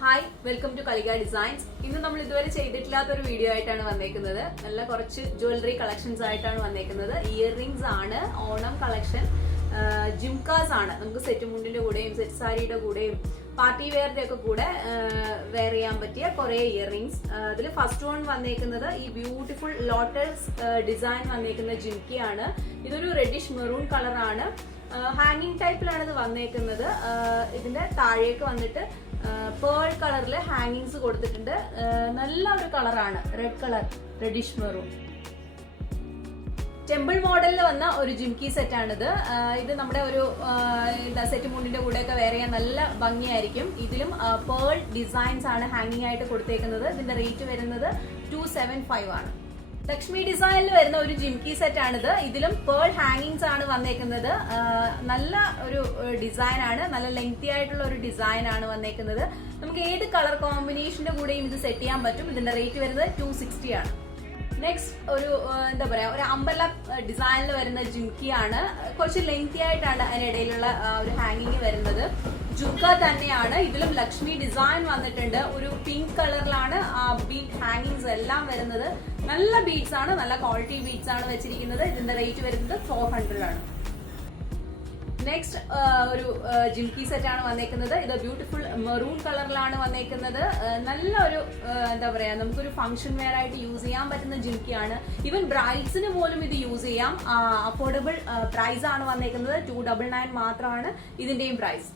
Hi, welcome to Kalika designs. ഇന്ന് നമ്മൾ ഇതുവരെ ചെയ്തിട്ടില്ലാത്തൊരു വീഡിയോ ആയിട്ടാണ് വന്നേക്കുന്നത്. നല്ല കുറച്ച് ജ്വല്ലറി കളക്ഷൻസ് ആയിട്ടാണ് വന്നേക്കുന്നത്. ഇയർ റിംഗ്സ് ആണ്, ഓണം കളക്ഷൻ, ജിംകാസ് ആണ്. നമുക്ക് സെറ്റ് മുണ്ടിന്റെ കൂടെയും സെറ്റ് സാരിയുടെ കൂടെയും പാർട്ടി വെയറിന്റെ ഒക്കെ കൂടെ വെയർ ചെയ്യാൻ പറ്റിയ കുറെ ഇയർ റിംഗ്സ്. അതിൽ ഫസ്റ്റ് വൺ വന്നേക്കുന്നത് ഈ ബ്യൂട്ടിഫുൾ ലോട്ടസ് ഡിസൈൻ വന്നേക്കുന്ന ജിംകിയാണ്. ഇതൊരു റെഡിഷ് മെറൂൺ കളറാണ്. ഹാങ്ങിങ് ടൈപ്പിലാണ് ഇത് വന്നേക്കുന്നത്. ഇതിന്റെ താഴേക്ക് വന്നിട്ട് പേൾ കളറിൽ ഹാങ്ങിങ്സ് കൊടുത്തിട്ടുണ്ട്. നല്ല ഒരു കളറാണ്, red colour, reddish maroon. Temple മോഡലിൽ വന്ന ഒരു ജിംകി സെറ്റ് ആണിത്. ഇത് നമ്മുടെ ഒരു സെറ്റ് മുണ്ടിന്റെ കൂടെയൊക്കെ വെയർ ചെയ്യാൻ നല്ല ഭംഗിയായിരിക്കും. ഇതിലും പേൾ ഡിസൈൻസ് ആണ് ഹാങ്ങിങ് ആയിട്ട് കൊടുത്തേക്കുന്നത്. ഇതിന്റെ റേറ്റ് വരുന്നത് 275 ആണ്. ലക്ഷ്മി ഡിസൈനിൽ വരുന്ന ഒരു ജിംകി സെറ്റ് ആണിത്. ഇതിലും പേൾ ഹാങ്ങിങ്സ് ആണ് വന്നേക്കുന്നത്. നല്ല ഒരു ഡിസൈൻ ആണ്, നല്ല ലെങ്തി ആയിട്ടുള്ള ഒരു ഡിസൈൻ ആണ് വന്നേക്കുന്നത്. നമുക്ക് ഏത് കളർ കോമ്പിനേഷന്റെ കൂടെയും ഇത് സെറ്റ് ചെയ്യാൻ പറ്റും. ഇതിന്റെ റേറ്റ് വരുന്നത് 260 ആണ്. നെക്സ്റ്റ് ഒരു എന്താ പറയാ, ഒരു അമ്പല ഡിസൈനിൽ വരുന്ന ജിംകി ആണ്. കുറച്ച് ലെങ്തി ആയിട്ടാണ് അതിനിടയിലുള്ള ഒരു ഹാങ്ങിങ് വരുന്നത്. ജുക്ക തന്നെയാണ്. ഇതിലും ലക്ഷ്മി ഡിസൈൻ വന്നിട്ടുണ്ട്. ഒരു പിങ്ക് കളറിലാണ് ആ ബീഡ് ഹാങ്ങിങ്സ് എല്ലാം വരുന്നത്. നല്ല ബീഡ്സ് ആണ്, നല്ല ക്വാളിറ്റി ബീഡ്സ് ആണ് വെച്ചിരിക്കുന്നത്. ഇതിന്റെ റേറ്റ് വരുന്നത് 400 ആണ്. നെക്സ്റ്റ് ഒരു ജിംകി സെറ്റ് ആണ് വന്നേക്കുന്നത്. ഇത് ബ്യൂട്ടിഫുൾ മെറൂൺ കളറിലാണ് വന്നേക്കുന്നത്. നല്ല ഒരു എന്താ പറയാ, നമുക്കൊരു ഫംഗ്ഷൻ വെയർ ആയിട്ട് യൂസ് ചെയ്യാൻ പറ്റുന്ന ജിംകിയാണ്. ഈവൻ ബ്രൈഡ്സിന് പോലും ഇത് യൂസ് ചെയ്യാം. അഫോർഡബിൾ പ്രൈസ് ആണ് വന്നേക്കുന്നത്. 299 മാത്രമാണ് ഇതിന്റെയും പ്രൈസ്.